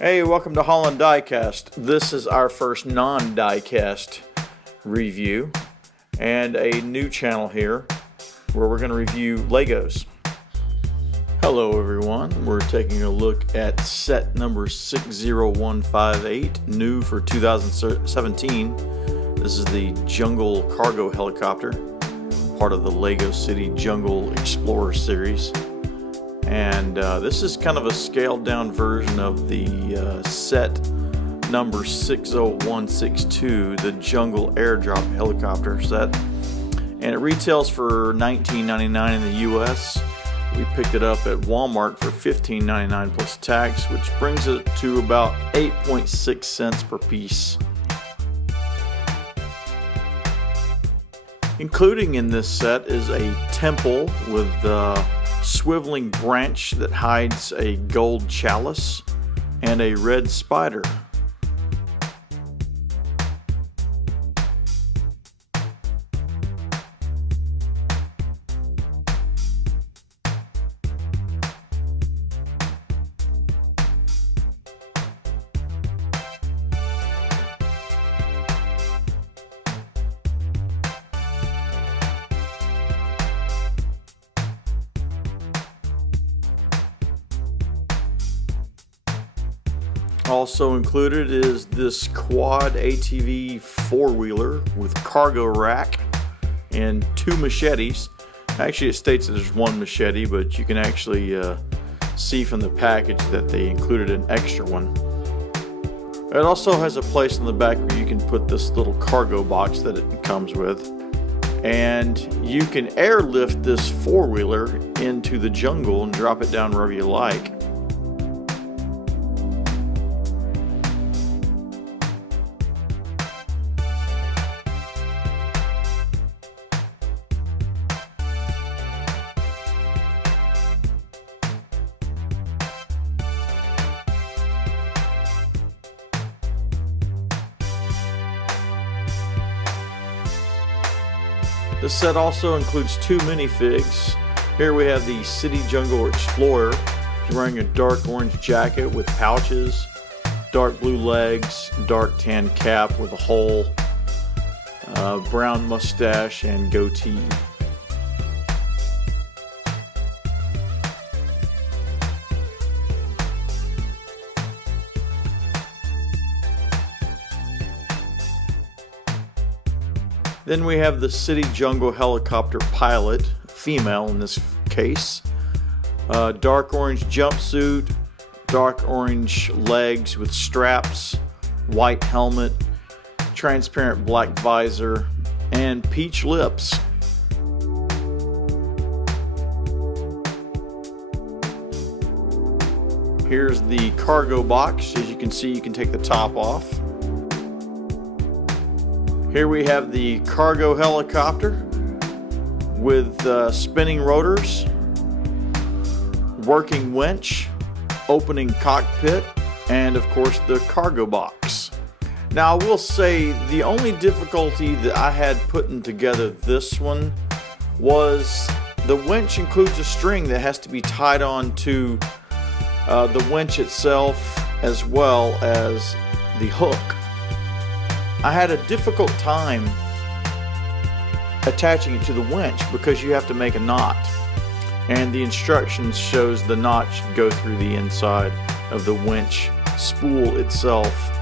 Hey, welcome to Holland Diecast. This is our first non-diecast review and a new channel here where we're going to review Legos. Hello everyone, we're taking a look at set number 60158, new for 2017. This is the Jungle Cargo Helicopter, part of the Lego City Jungle Explorer series. And this is kind of a scaled down version of the set number 60162, the Jungle Airdrop Helicopter set. And it retails for $19.99 in the US. We picked it up at Walmart for $15.99 plus tax, which brings it to about 8.6 cents per piece. Including in this set is a temple with swiveling branch that hides a gold chalice and a red spider. Also included is this quad ATV four-wheeler with cargo rack and two machetes. Actually, it states that there's one machete, but you can actually see from the package that they included an extra one. It also has a place in the back where you can put this little cargo box that it comes with, and you can airlift this four-wheeler into the jungle and drop it down wherever you like. This set also includes two minifigs. Here we have the City Jungle Explorer. He's wearing a dark orange jacket with pouches, dark blue legs, dark tan cap with a hole, brown mustache and goatee. Then we have the City Jungle Helicopter pilot, female in this case. Dark orange jumpsuit, dark orange legs with straps, white helmet, transparent black visor, and peach lips. Here's the cargo box. As you can see, you can take the top off. Here we have the cargo helicopter with spinning rotors, working winch, opening cockpit, and of course the cargo box. Now I will say the only difficulty that I had putting together this one was the winch includes a string that has to be tied on to the winch itself as well as the hook. I had a difficult time attaching it to the winch because you have to make a knot, and the instructions shows the knot should go through the inside of the winch spool itself,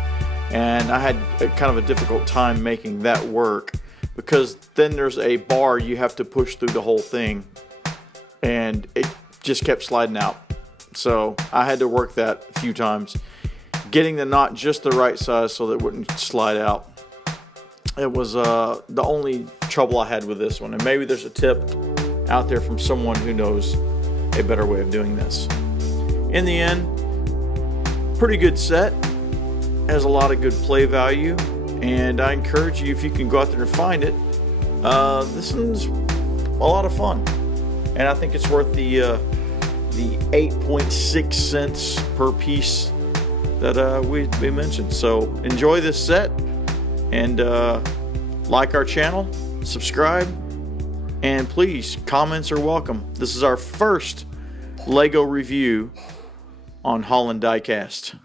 and I had kind of a difficult time making that work because then there's a bar you have to push through the whole thing, and it just kept sliding out. So I had to work that a few times, getting the knot just the right size so that it wouldn't slide out. It was the only trouble I had with this one, and maybe there's a tip out there from someone who knows a better way of doing this. In the end, pretty good set, has a lot of good play value, and I encourage you, if you can go out there and find it, this one's a lot of fun, and I think it's worth the 8.6 cents per piece that we mentioned. So enjoy this set, and like our channel, subscribe, and please, comments are welcome. This is our first Lego review on Holland Diecast.